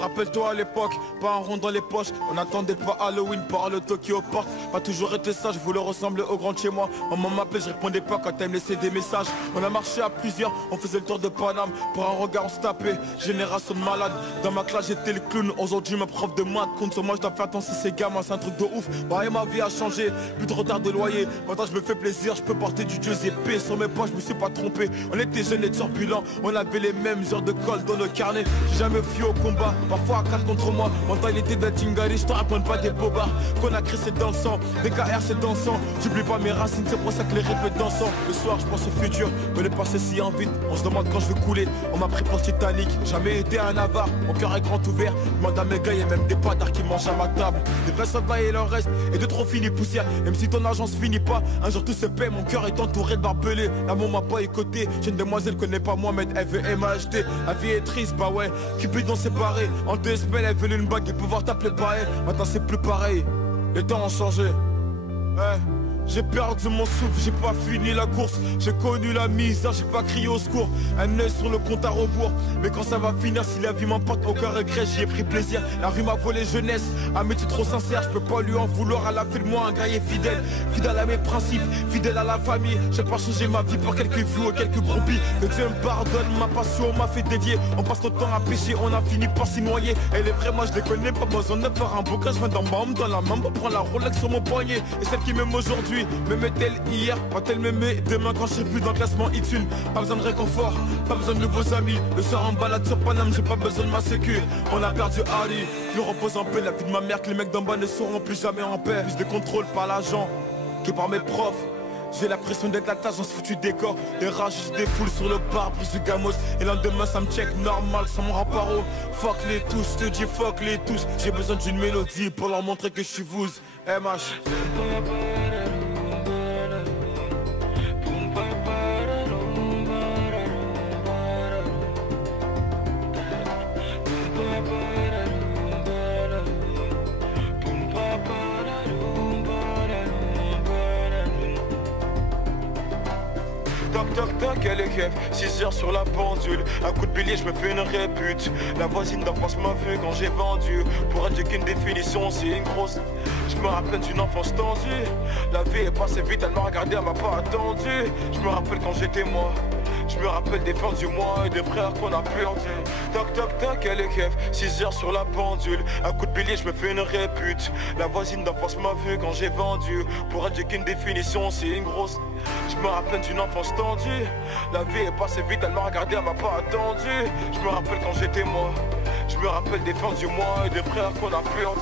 Rappelle-toi à l'époque, pas un rond dans les poches. On n'attendait pas Halloween par le Tokyo Park. Pas toujours été sage, je voulais ressembler au grand de chez moi. Maman m'appelait, je répondais pas quand elle me laissait des messages. On a marché à plusieurs, on faisait le tour de Paname. Pour un regard on se tapait, génération de malades. Dans ma classe j'étais le clown, aujourd'hui ma prof de maths compte sur moi, je dois faire attention ces gamins, c'est un truc de ouf. Bah et ma vie a changé, plus de retard de loyer. Maintenant je me fais plaisir, je peux porter du Giuseppe. Sur mes poches je me suis pas trompé, on était jeunes et turbulents. On avait les mêmes heures de colle dans nos carnets. J'ai jamais fui au combat, parfois à 4 contre moi. Mentalité de Tingari, je te raconte pas des bobards. Qu'on a créé c'est dans le sang, BKR c'est dansant. J'oublie pas mes racines, c'est pour ça que les répètes dansant. Le soir je pense au futur, mais le passé si en vite. On se demande quand je vais couler, on m'a pris pour le Titanic. Jamais été un avare, mon cœur est grand ouvert. Demande à mes gars, y'a même des patards qui mangent à ma table. Des vrais soldats et leur reste, et de trop finis poussière. Même si ton argent se finit pas, un jour tout se paie. Mon cœur est entouré de barbelés. L'amour m'a pas écouté, j'ai une demoiselle connaît pas moi, mais elle veut m'acheter. La vie est triste, bah ouais, Cupidon séparé. En 2 semaines elle veut une bague et pouvoir t'appeler pareil. Maintenant c'est plus pareil, les temps ont changé. J'ai perdu mon souffle, j'ai pas fini la course. J'ai connu la misère, j'ai pas crié au secours. Un œil sur le compte à rebours. Mais quand ça va finir, si la vie m'emporte, aucun regret, j'y ai pris plaisir. La rue m'a volé jeunesse, un métier trop sincère. Je peux pas lui en vouloir, à la fin de moi un gars est fidèle. Fidèle à mes principes, fidèle à la famille. J'ai pas changé ma vie pour quelques vues et quelques brebis. Que Dieu me pardonne, ma passion m'a fait dévier. On passe notre temps à pêcher, on a fini par s'y noyer. Elle est vraie, moi je les connais, pas besoin de faire un bouquin. Je viens d'en bas, dans la main pour prendre la Rolex sur mon poignet. Et celle qui m'aime aujourd'hui m'aimait-elle hier, quand elle m'aimait demain quand je serai plus dans le classement iTunes. Pas besoin de réconfort, pas besoin de nouveaux amis. Le soir en balade sur Paname, j'ai pas besoin de ma sécu. On a perdu Ali, je repose en paix. La vie de ma mère que les mecs d'en bas ne seront plus jamais en paix. Plus de contrôle par l'agent que par mes profs. J'ai l'impression d'être la tâche dans ce foutu décor. Des rages, juste des foules sur le bar, plus du gamos. Et lendemain ça me check normal sans mon remparo. Fuck les tous, je te dis fuck les tous. J'ai besoin d'une mélodie pour leur montrer que je suis vous. MH. Toc toc toc, elle est keuf, 6 heures sur la pendule. Un coup de bélier, je me fais une répute. La voisine d'en face m'a vu quand j'ai vendu. Pour elle, j'ai qu'une définition, c'est une grosse. Je me rappelle d'une enfance tendue. La vie est passée vite, elle m'a regardé, elle m'a pas attendu. Je me rappelle quand j'étais moi. Je me rappelle des fins du mois et des frères qu'on a perdu. Toc toc toc, elle est keuf, 6 heures sur la pendule. Un coup de bélier, je me fais une répute. La voisine d'en face m'a vu quand j'ai vendu. Pour elle, j'ai qu'une définition, c'est une grosse. Je me rappelle d'une enfance tendue. La vie est passée vite, elle m'a regardé, elle m'a pas attendu. Je me rappelle quand j'étais moi. Je me rappelle des fins du mois et des frères qu'on a perdu.